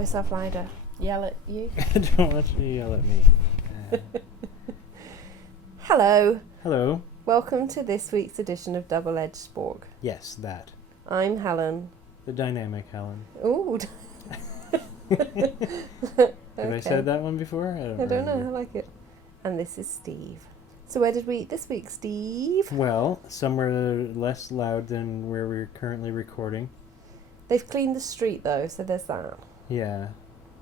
myself louder. Yell at you. I don't want you to yell at me. Hello. Hello. Welcome to this week's edition of Double Edged Spork. Yes, that. I'm Helen. The dynamic Helen. Ooh. Have I said that one before? I don't know. I like it. And this is Steve. So where did we eat this week, Steve? Well, somewhere less loud than where we're currently recording. They've cleaned the street though, so there's that. Yeah.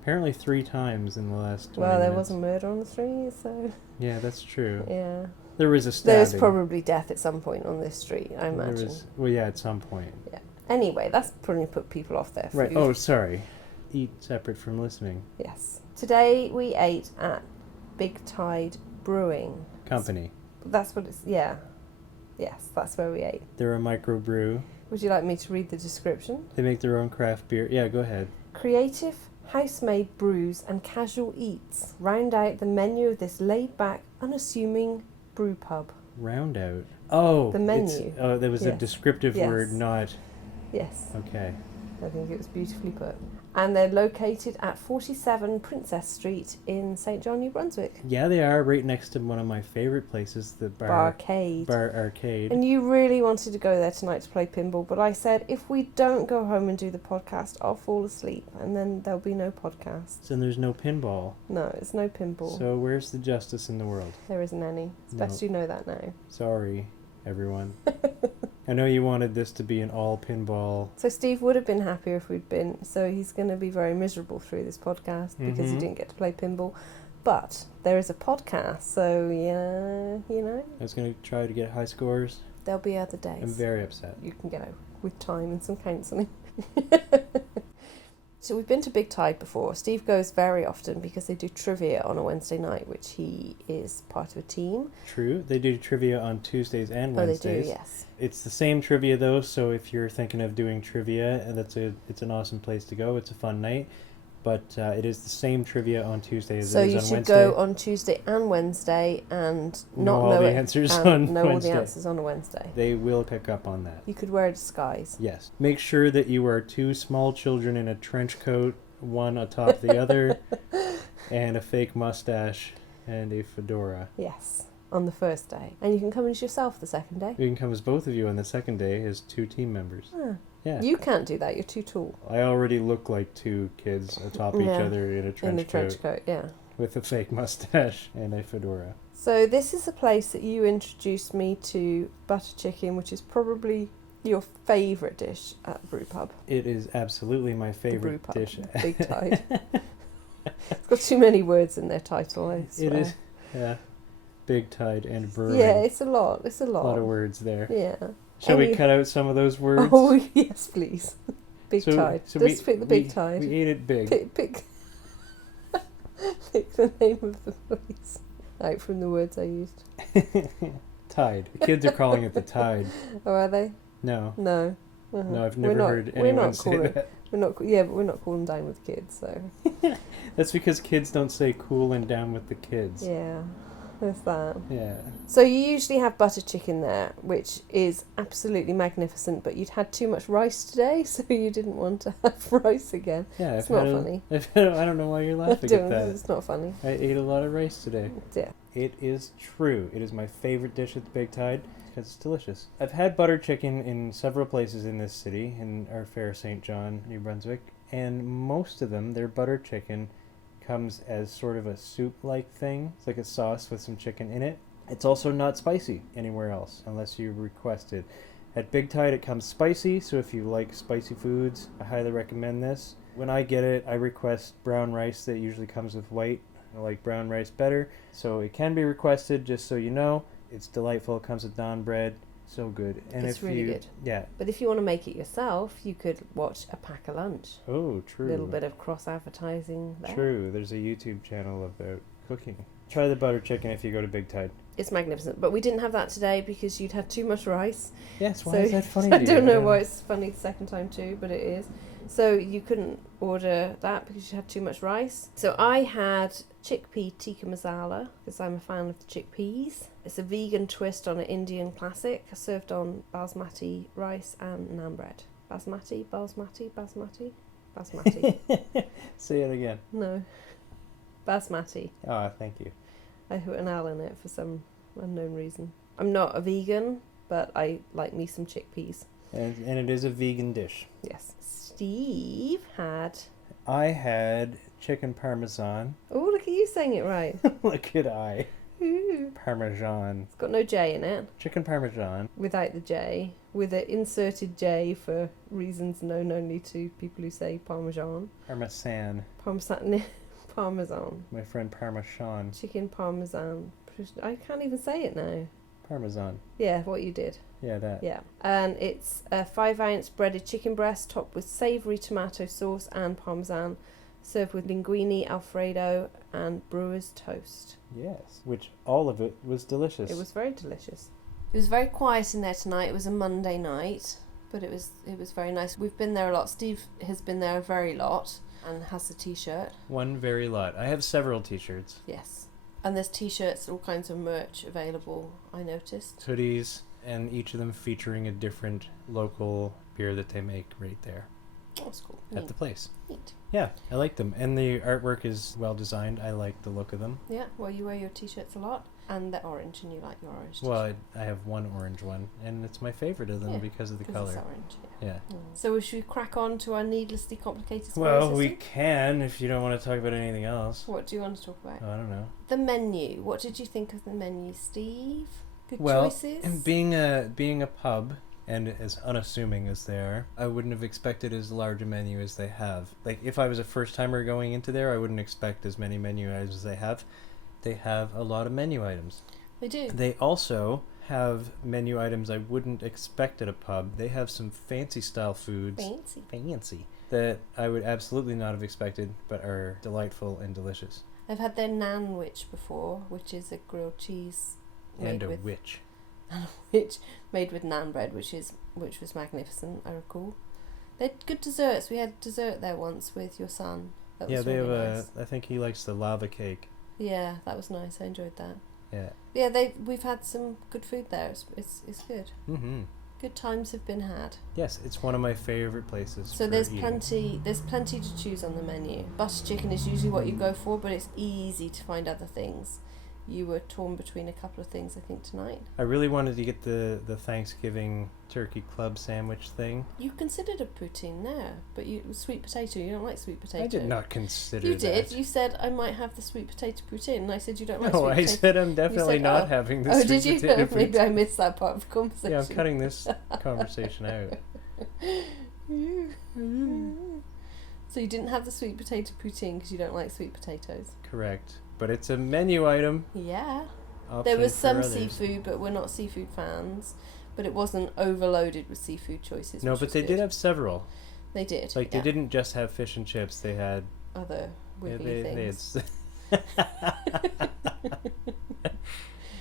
Apparently 3 times in the last 20 Well, there minutes. was a murder on the street, so... Yeah, that's true. Yeah. There was a stabbing. There's probably death at some point on this street, I imagine. Well, yeah, at some point. Yeah. Anyway, that's probably put people off their food. Right. Oh, sorry. Eat separate from listening. Yes. Today we ate at Bigtide Brewing Company. That's what it's... Yeah. Yes, that's where we ate. They're a microbrew. Would you like me to read the description? They make their own craft beer. Yeah, go ahead. Creative, house-made brews and casual eats round out the menu of this laid-back, unassuming brew pub. Round out. Oh. The menu. Oh, there was a Yes. descriptive Yes. word, not... Yes. Okay. I think it was beautifully put. And they're located at 47 Princess Street in St. John, New Brunswick. Yeah, they are right next to one of my favorite places, the Barcade. Bar Arcade. And you really wanted to go there tonight to play pinball, but I said, if we don't go home and do the podcast, I'll fall asleep, and then there'll be no podcast. And there's no pinball. No, it's no pinball. So where's the justice in the world? There isn't any. It's best you know that now. Sorry, everyone. I know you wanted this to be an all pinball. So Steve would have been happier if we'd been, so he's going to be very miserable through this podcast because he didn't get to play pinball. But there is a podcast, so yeah, you know. I was going to try to get high scores. There'll be other days. I'm very upset. You can get out with time and some counselling. So we've been to Bigtide before. Steve goes very often because they do trivia on a Wednesday night, which he is part of a team. True. They do trivia on Tuesdays and Wednesdays. Oh, they do, yes. It's the same trivia, though, so if you're thinking of doing trivia, it's an awesome place to go. It's a fun night. But it is the same trivia on Tuesday as it is on Wednesday. So you should go on Tuesday and Wednesday and know all the answers on know Wednesday. all the answers on a Wednesday. They will pick up on that. You could wear a disguise. Yes. Make sure that you are 2 small children in a trench coat, one atop the other, and a fake mustache and a fedora. Yes, on the first day. And you can come as yourself the second day. You can come as both of you on the second day as 2 team members. Ah. Yeah. You can't do that, you're too tall. I already look like 2 kids atop each other in a trench coat, yeah. With a fake mustache and a fedora. So this is a place that you introduced me to butter chicken, which is probably your favourite dish at Brew Pub. It is absolutely my favorite dish. Bigtide. It's got too many words in their title, I swear. It is, yeah. Bigtide and Brewing. Yeah, it's a lot. A lot of words there. Yeah. Shall we cut out some of those words? Oh, yes, please. Bigtide. So Just pick the Bigtide. We ate it big. Pick the name of the place out from the words I used. Tide. The kids are calling it the Tide. Oh, are they? No. No. No, I've never heard anyone say that. But we're not cooling down with kids, so. That's because kids don't say cooling down with the kids. Yeah, there's that. Yeah. So you usually have butter chicken there, which is absolutely magnificent, but you'd had too much rice today, so you didn't want to have rice again. Yeah, it's not funny. I don't know why you're laughing at that. It's not funny. I ate a lot of rice today. Yeah. It is true. It is my favorite dish at the Big Tide because it's delicious. I've had butter chicken in several places in this city, in our fair St. John, New Brunswick, and most of them, their butter chicken comes as sort of a soup-like thing. It's like a sauce with some chicken in it. It's also not spicy anywhere else, unless you request it. At Big Tide, it comes spicy, so if you like spicy foods, I highly recommend this. When I get it, I request brown rice that usually comes with white. I like brown rice better, so it can be requested, just so you know. It's delightful. It comes with naan bread. So good. And it's really good. Yeah. But if you want to make it yourself, you could watch A Pack a Lunch. Oh, true. A little bit of cross-advertising there. True. There's a YouTube channel about cooking. Try the butter chicken if you go to Big Tide. It's magnificent. But we didn't have that today because you'd had too much rice. Yes, why is that funny I to you? don't know why it's funny the second time too, but it is. So you couldn't order that because you had too much rice. So I had chickpea tikka masala because I'm a fan of the chickpeas. It's a vegan twist on an Indian classic served on basmati rice and naan bread. Basmati. Basmati. Say it again. No. Basmati. Oh, thank you. I put an L in it for some unknown reason. I'm not a vegan, but I like me some chickpeas. And it is a vegan dish. Yes. Steve had... I had chicken parmesan. Oh, look at you saying it right. Look at I. Ooh. Parmesan. It's got no J in it. Chicken parmesan. Without the J. With an inserted J for reasons known only to people who say Parmesan. Parmesan. Parmesan. My friend Parmesan. Chicken parmesan. I can't even say it now. Parmesan. Yeah, what you did. Yeah, that. Yeah. And it's a 5-ounce breaded chicken breast topped with savoury tomato sauce and parmesan, served with linguine, alfredo, and brewer's toast. Yes. Which all of it was delicious. It was very delicious. It was very quiet in there tonight. It was a Monday night, but it was very nice. We've been there a lot. Steve has been there a very lot and has a t-shirt. One very lot. I have several t-shirts. Yes. And there's t-shirts, all kinds of merch available, I noticed. Hoodies, and each of them featuring a different local beer that they make right there. That's cool. At the place. Neat. Yeah, I like them. And the artwork is well designed. I like the look of them. Yeah, well, you wear your t-shirts a lot. And they're orange, and you like your orange t-shirt. Well, I have one orange one, and it's my favorite of them because of the color. It's orange, Yeah. So should we crack on to our needlessly complicated spirit Well, system? we can if you don't want to talk about anything else. What do you want to talk about? I don't know. The menu. What did you think of the menu, Steve? Good Well, choices? and being a pub, and as unassuming as they are, I wouldn't have expected as large a menu as they have. Like, if I was a first-timer going into there, I wouldn't expect as many menu items as they have. They have a lot of menu items. They do. They also have menu items I wouldn't expect at a pub. They have some fancy style foods. Fancy. That I would absolutely not have expected, but are delightful and delicious. I've had their nanwich before, which is a grilled cheese And a witch. which made with naan bread, which was magnificent, I recall. They had good desserts. We had dessert there once with your son. That was they really have nice. I think he likes the lava cake. Yeah, that was nice. I enjoyed that. Yeah. Yeah, we've had some good food there. It's good. Mm-hmm. Good times have been had. Yes, it's one of my favorite places. So for there's eating. plenty to choose on the menu. Butter chicken is usually what you go for, but it's easy to find other things. You were torn between a couple of things, I think, tonight. I really wanted to get the Thanksgiving turkey club sandwich thing. You considered a poutine there, but sweet potato. You don't like sweet potato. I did not consider You that. did. You said, I might have the sweet potato poutine, and I said you don't like No, sweet I potato. said I'm definitely said, not oh. having the Oh, sweet did you? potato poutine. Maybe I missed that part of the conversation. Yeah, I'm cutting this conversation out. So you didn't have the sweet potato poutine because you don't like sweet potatoes? Correct. But it's a menu item. Yeah. Option There was for some others. seafood, but we're not seafood fans. But it wasn't overloaded with seafood choices. No, which but was they good. did have several. They did. Like, they didn't just have fish and chips. They had... Other wiggly things. They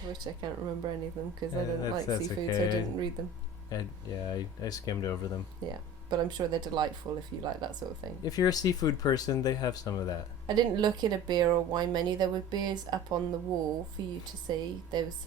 Which I can't remember any of them because I Yeah, don't like that's seafood, so I okay. didn't read them. I skimmed over them. Yeah. But I'm sure they're delightful if you like that sort of thing. If you're a seafood person, they have some of that. I didn't look at a beer or wine menu. There were beers up on the wall for you to see. There's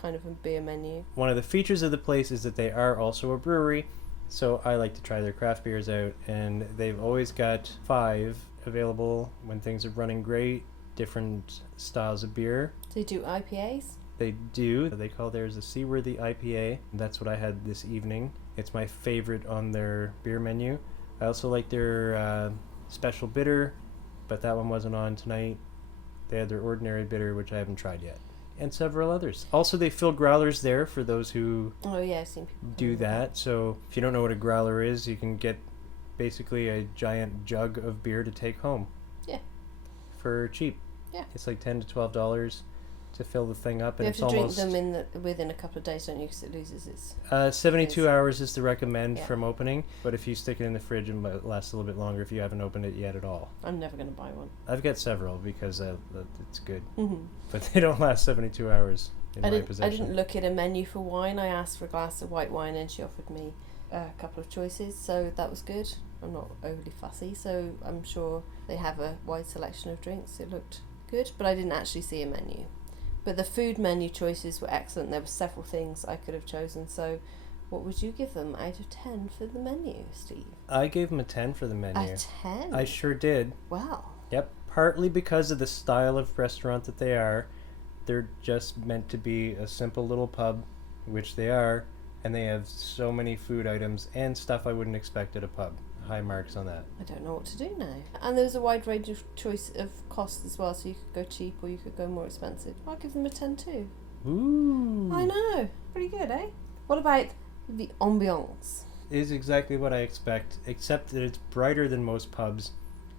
kind of a beer menu. One of the features of the place is that they are also a brewery, so I like to try their craft beers out, and they've always got 5 available when things are running great, different styles of beer. They do IPAs. They do. They call theirs a Seaworthy IPA. That's what I had this evening. It's my favorite on their beer menu. I also like their special bitter, but that one wasn't on tonight. They had their ordinary bitter, which I haven't tried yet, and several others. Also, they fill growlers there for those who Oh yeah, I've seen people do that. So if you don't know what a growler is, you can get basically a giant jug of beer to take home. Yeah. For cheap. Yeah. It's like $10 to $12 to fill the thing up, and You have it's to drink almost them within a couple of days, don't you? Because it loses its... 72 hours is the recommend Yeah. from opening, but if you stick it in the fridge, it might last a little bit longer if you haven't opened it yet at all. I'm never going to buy one. I've got several because it's good, Mm-hmm. but they don't last 72 hours in my I possession. didn't look at a menu for wine. I asked for a glass of white wine and she offered me a couple of choices, so that was good. I'm not overly fussy, so I'm sure they have a wide selection of drinks. It looked good, but I didn't actually see a menu. But the food menu choices were excellent. There were several things I could have chosen, so What would you give them out of 10 for the menu, Steve? I gave them a 10 for the menu. A 10? I sure did. Wow. Yep. Partly because of the style of restaurant that they are. They're just meant to be a simple little pub, which they are, and they have so many food items and stuff I wouldn't expect at a pub. High marks on that. I don't know what to do now. And there was a wide range of choice of costs as well, so you could go cheap or you could go more expensive. I'll give them a 10 too. Ooh. I know. Pretty good, eh? What about the ambiance? It is exactly what I expect, except that it's brighter than most pubs.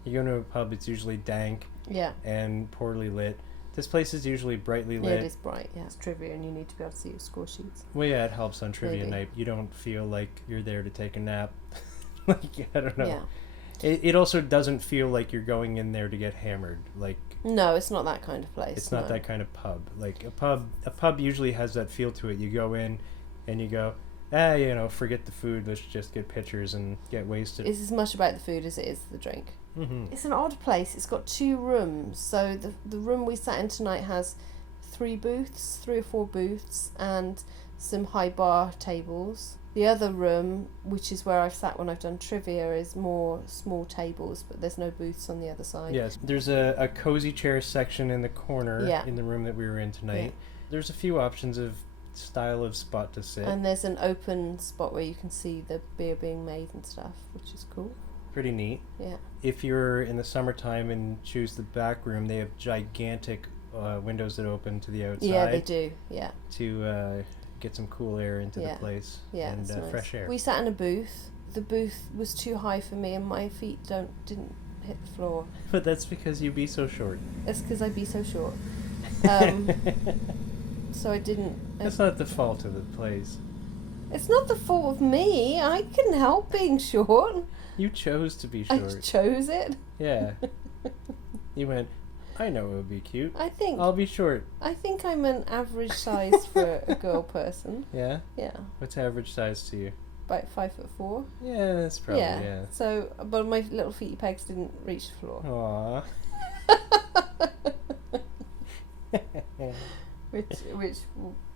You go to a pub, it's usually dank Yeah. and poorly lit. This place is usually brightly Yeah, lit. it is bright. Yeah, it's trivia and you need to be able to see your score sheets. Well, yeah, it helps on trivia Maybe. night. You don't feel like you're there to take a nap. Like, I don't know. Yeah. It also doesn't feel like you're going in there to get hammered. Like, No, it's not that kind of place. it's not that kind of pub. Like a pub usually has that feel to it. You go in and you go, forget the food. Let's just get pictures and get wasted. It's as much about the food as it is the drink. Mm-hmm. It's an odd place. It's got 2 rooms. So the room we sat in tonight has 3 or 4 booths, and some high bar tables. The other room, which is where I've sat when I've done trivia, is more small tables, but there's no booths on the other side. Yes, there's a cozy chair section in the corner in the room that we were in tonight. Yeah. There's a few options of style of spot to sit. And there's an open spot where you can see the beer being made and stuff, which is cool. Pretty neat. Yeah. If you're in the summertime and choose the back room, they have gigantic windows that open to the outside. Yeah, they do. Yeah. To get some cool air into the place Yeah, and it's nice. fresh air. We sat in a booth. The booth was too high for me, and my feet didn't hit the floor. But that's because you be so short. It's because I be so short. So I didn't. That's not the fault of the place. It's not the fault of me. I couldn't help being short. You chose to be short. I chose it. Yeah. You went, I know it would be cute. I'll be short. I think I'm an average size for a girl person. Yeah? Yeah. What's average size to you? About 5'4". Yeah, that's probably, yeah. So, but my little feety pegs didn't reach the floor. Aww. which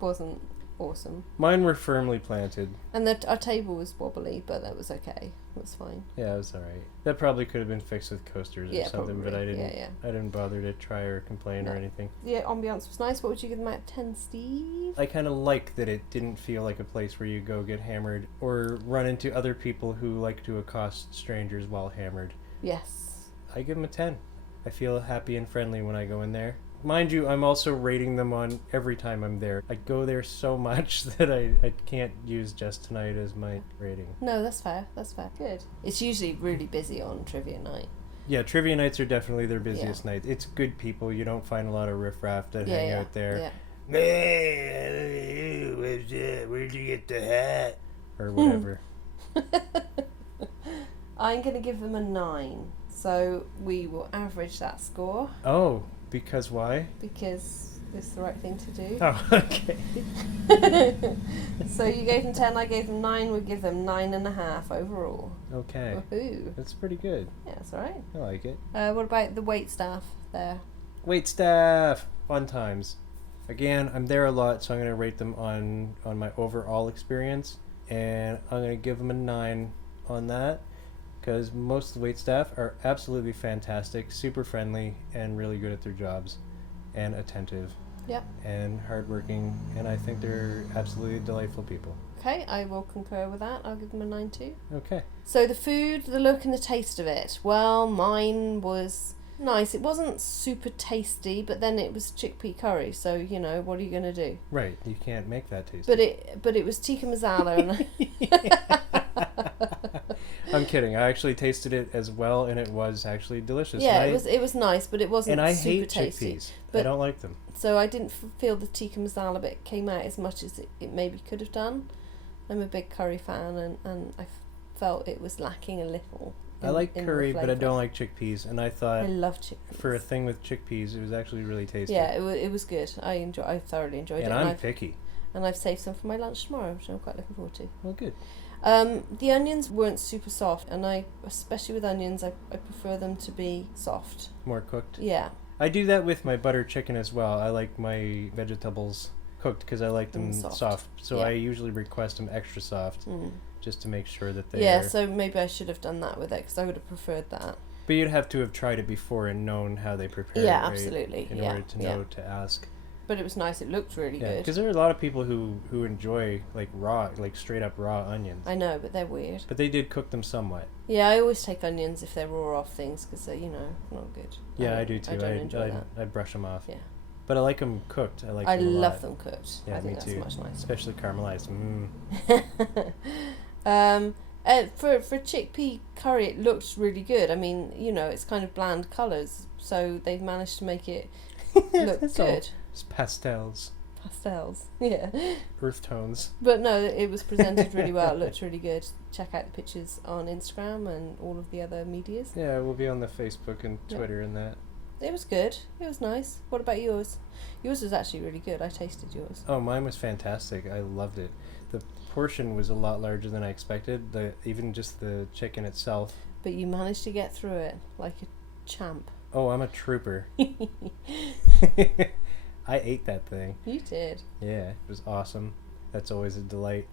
wasn't awesome. Mine were firmly planted. And our table was wobbly, but that was okay. It was fine. Yeah, it was alright. That probably could have been fixed with coasters or something, probably. but I didn't. Yeah. I didn't bother to try or complain or anything. The ambiance was nice. What would you give them out of 10, Steve? I kind of like that it didn't feel like a place where you go get hammered or run into other people who like to accost strangers while hammered. Yes. I give them a 10. I feel happy and friendly when I go in there. Mind you, I'm also rating them on every time I'm there. I go there so much that I can't use just tonight as my rating. No, that's fair. That's fair. Good. It's usually really busy on trivia night. Yeah, trivia nights are definitely their busiest night. It's good people. You don't find a lot of riffraff that hang out there. Yeah. Hey, where'd you get the hat? Or whatever. I'm going to give them a 9. So we will average that score. Oh, because why? Because it's the right thing to do. Oh, okay. So you gave them 10, I gave them 9. We'll give them 9.5 overall. Okay. Woohoo. That's pretty good. Yeah, that's alright. I like it. What about the wait staff there? Wait staff! Fun times. Again, I'm there a lot, so I'm going to rate them on my overall experience. And I'm going to give them a 9 on that. Because most of the wait staff are absolutely fantastic, super friendly, and really good at their jobs. And attentive. Yep. And hardworking. And I think they're absolutely delightful people. Okay, I will concur with that. I'll give them a 9 too. Okay. So the food, the look and the taste of it. Well, mine was nice. It wasn't super tasty, but then it was chickpea curry, so you know, what are you going to do? Right, you can't make that tasty. But it was tikka masala and I'm kidding. I actually tasted it as well, and it was actually delicious. yeah, it was nice, but it wasn't and I super hate tasty. chickpeas. But I don't like them. So I didn't feel the tikka masala bit came out as much as it maybe could have done. I'm a big curry fan, and I felt it was lacking a little. I like curry, but I don't like chickpeas, and I thought I love chickpeas. for a thing with chickpeas, it was actually really tasty. Yeah, it was good. I thoroughly enjoyed it. And I'm picky. And I've saved some for my lunch tomorrow, which I'm quite looking forward to. Well, good. The onions weren't super soft, and especially with onions, I prefer them to be soft. More cooked. Yeah. I do that with my butter chicken as well. I like my vegetables cooked because I like them soft. So Yeah. I usually request them extra soft just to make sure that they Yeah, so maybe I should have done that with it because I would have preferred that. But you'd have to have tried it before and known how they prepare Yeah, it, right? absolutely. In order to know to ask. But it was nice. It looked really good. Because there are a lot of people who enjoy like raw, like straight up raw onions. I know, but they're weird. But they did cook them somewhat. Yeah, I always take onions if they're raw off things because they're, not good. Yeah, I do too. I don't enjoy that. I brush them off. Yeah. But I like them cooked. I love them a lot. them cooked. Yeah, I think me that's too. much nicer. Especially caramelized. For chickpea curry, it looks really good. I mean, it's kind of bland colours, so they've managed to make it look good. It's pastels. Pastels, yeah. Earth tones. But no, it was presented really well. It looked really good. Check out the pictures on Instagram and all of the other medias. Yeah, we'll be on the Facebook and Twitter and that. It was good. It was nice. What about yours? Yours was actually really good. I tasted yours. Oh, mine was fantastic. I loved it. The portion was a lot larger than I expected. Even just the chicken itself. But you managed to get through it like a champ. Oh, I'm a trooper. I ate that thing. You did. Yeah, it was awesome. That's always a delight.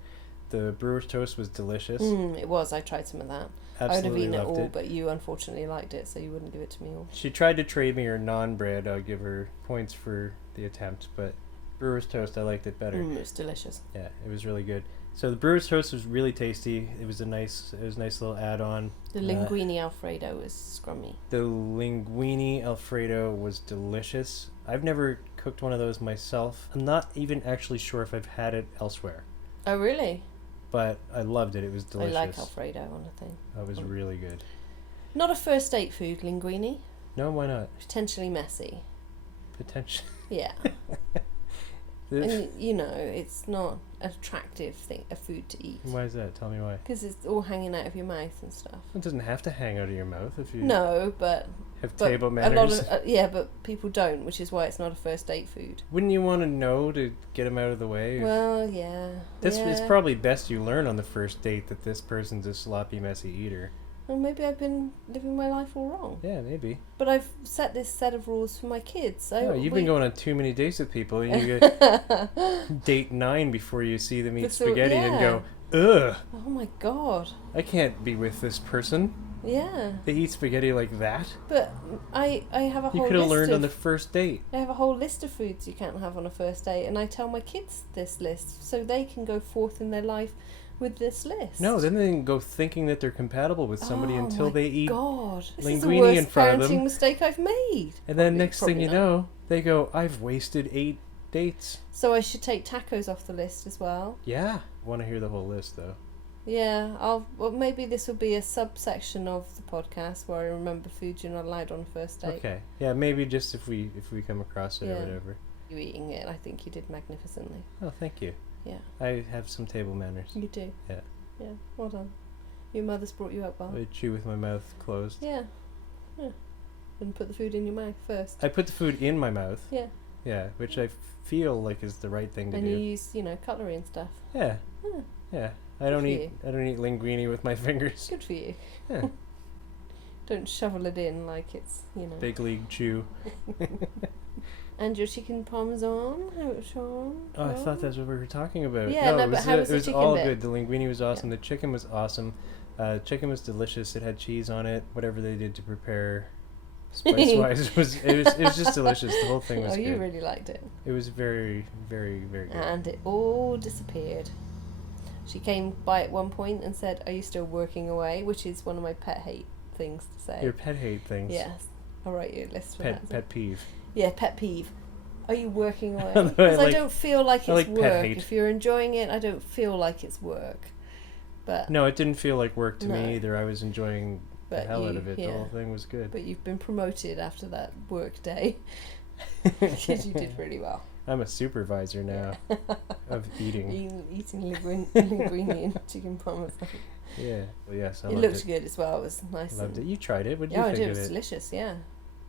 The brewer's toast was delicious. It was. I tried some of that. Absolutely I would have eaten it loved all, but you unfortunately liked it, so you wouldn't give it to me all. She tried to trade me her non-bread. I'll give her points for the attempt, but brewer's toast, I liked it better. It was delicious. Yeah, it was really good. So the brewer's toast was really tasty. It was a nice little add-on. The linguine Alfredo was scrummy. The linguine Alfredo was delicious. I've never cooked one of those myself. I'm not even actually sure if I've had it elsewhere. Oh, really? But I loved it. It was delicious. I like Alfredo on a thing. That was really good. Not a first date food, linguine. No, why not? Potentially messy. Potentially. Yeah. And it's not an attractive a food to eat. Why is that? Tell me why. Because it's all hanging out of your mouth and stuff. It doesn't have to hang out of your mouth if you but have table manners. A lot of but people don't, which is why it's not a first date food. Wouldn't you want to know to get them out of the way? Well, yeah. It's probably best you learn on the first date that this person's a sloppy, messy eater. Well, maybe I've been living my life all wrong. Yeah, maybe. But I've set this set of rules for my kids. You've been going on too many dates with people. And you get date 9 before you see them eat spaghetti and go, ugh. Oh my god. I can't be with this person. Yeah. They eat spaghetti like that. But I have a whole list. You could have learned on the first date. I have a whole list of foods you can't have on a first date, and I tell my kids this list so they can go forth in their life with this list. No, then they can go thinking that they're compatible with somebody until they eat linguine in front of them. This is the worst parenting mistake I've made. And then next thing you know, they go, I've wasted 8 dates. So I should take tacos off the list as well. Yeah. I want to hear the whole list though. Yeah, maybe this will be a subsection of the podcast where I remember foods you're not allowed on a first date. Okay. Yeah, maybe just if we come across it or whatever. You eating it, I think you did magnificently. Oh, thank you. Yeah. I have some table manners. You do. Yeah. Yeah, well done. Your mother's brought you up well. I chew with my mouth closed. Yeah. And put the food in your mouth first. I put the food in my mouth. Yeah. Yeah, which I feel like is the right thing to do. And you use, cutlery and stuff. Yeah. Yeah. I don't eat linguine with my fingers. Good for you. Yeah. Don't shovel it in like it's, Big league chew. And your chicken parmesan, Sean? Oh, I thought that's what we were talking about. Yeah, no, but how was the it was chicken all bit? good. The linguine was awesome. The chicken was awesome. Chicken was delicious. It had cheese on it. Whatever they did to prepare, spice-wise, it was just delicious. The whole thing was good. Oh, you really liked it. It was very, very, very good. And it all disappeared. She came by at one point and said, "Are you still working away?" Which is one of my pet hate things to say. Your pet hate things. Yes. I'll write you a list for that. Pet peeve. Yeah, pet peeve. Are you working away? Because I don't feel like it's work. If you're enjoying it, I don't feel like it's work. But no, it didn't feel like work to me either. I was enjoying the hell out of it. Yeah. The whole thing was good. But you've been promoted after that work day. Because you did really well. I'm a supervisor now of eating. Eating linguine and chicken parmesan. Yeah. Well, yes, I loved it. It looked good as well. It was nice. Loved it. You tried it. What did you think of it? Yeah, it was delicious. Yeah.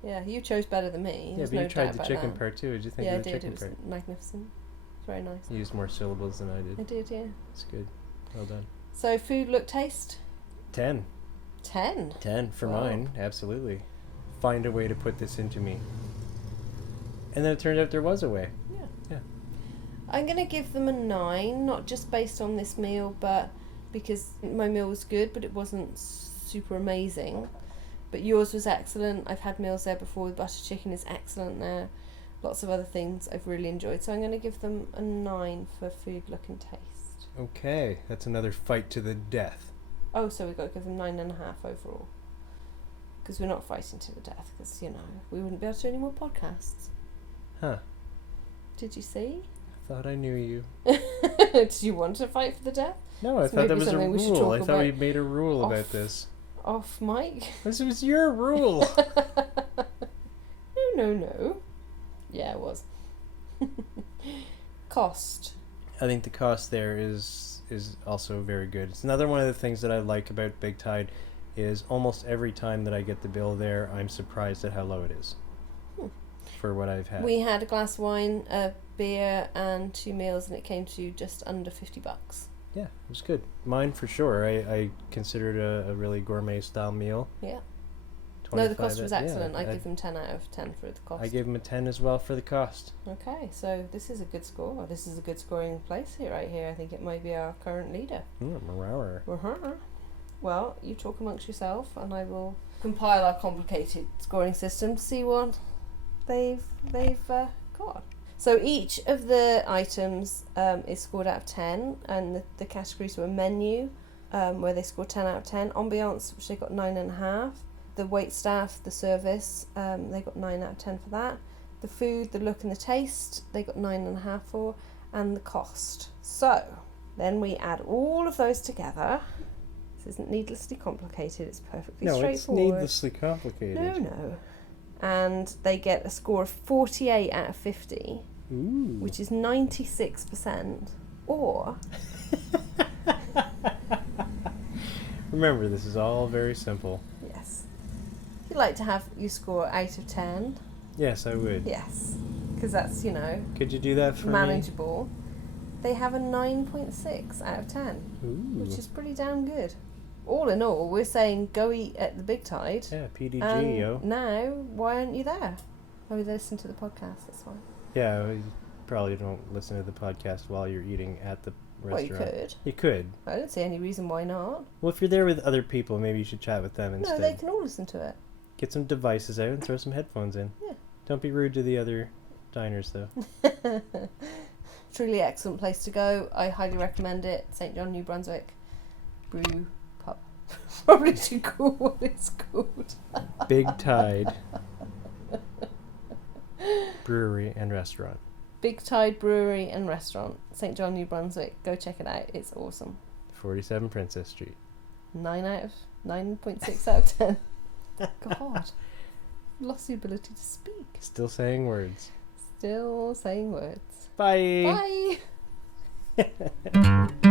Yeah, you chose better than me. Yeah, but you tried the chicken part too. What did you think of the chicken part? Yeah, I did. It was magnificent. Very nice. You used more syllables than I did. I did, yeah. It's good. Well done. So, food, look, taste? 10. 10? 10 for mine, absolutely. Find a way to put this into me. And then it turned out there was a way. Yeah. Yeah. I'm going to give them a 9, not just based on this meal, but because my meal was good, but it wasn't super amazing. But yours was excellent. I've had meals there before. The butter chicken is excellent there. Lots of other things I've really enjoyed. So I'm going to give them a 9 for food, look and taste. Okay, that's another fight to the death. Oh, so we've got to give them 9.5 overall. Because we're not fighting to the death, because, you know, we wouldn't be able to do any more podcasts. Huh. Did you see? I thought I knew you. Did you want to fight for the death? No, I So thought that maybe was a something we should rule. I talk thought we about made a rule off- about this. Off mic? This was your rule. No. Yeah, it was. Cost. I think the cost there is also very good. It's another one of the things that I like about Bigtide is almost every time that I get the bill there, I'm surprised at how low it is for what I've had. We had a glass of wine, a beer, and 2 meals, and it came to just under $50. Yeah, it was good. Mine for sure. I considered a really gourmet style meal. Yeah. No, the 25 cost was yeah, excellent. I give them 10 out of 10 for the cost. I gave them a 10 as well for the cost. Okay, so this is a good score. This is a good scoring place here, right here. I think it might be our current leader. Well, you talk amongst yourself, and I will compile our complicated scoring system to see what they've got. So each of the items is scored out of 10, and the categories were menu, where they scored 10 out of 10, ambiance, which they got 9.5, the wait staff, the service, they got 9 out of 10 for that, the food, the look and the taste, they got 9.5 for, and the cost. So then we add all of those together. This isn't needlessly complicated, it's perfectly straightforward. No, it's needlessly complicated. No. And they get a score of 48 out of 50, Ooh. which is 96%, or... Remember, this is all very simple. Yes. If you'd like to have your score out of 10, Yes, I would. yes, because that's, you know, Could you do that for manageable. They have a 9.6 out of 10, me? Ooh. which is pretty damn good. All in all, we're saying go eat at the Bigtide. Yeah, PDG, And yo. now, why aren't you there? Oh, they listen to the podcast, that's why. Yeah, you probably don't listen to the podcast while you're eating at the Well, you restaurant. could. You could. I don't see any reason why not. Well, if you're there with other people, maybe you should chat with them instead. No, they can all listen to it. Get some devices out and throw some headphones in. Yeah. Don't be rude to the other diners, though. Truly excellent place to go. I highly recommend it. St. John, New Brunswick. Brew pub. Probably too cool what it's called. Bigtide Brewery and Restaurant. Bigtide Brewery and Restaurant. St. John, New Brunswick. Go check it out. It's awesome. 47 Princess Street. 9.6 out of 10. God. Lost the ability to speak. Still saying words. Still saying words. Bye. Bye.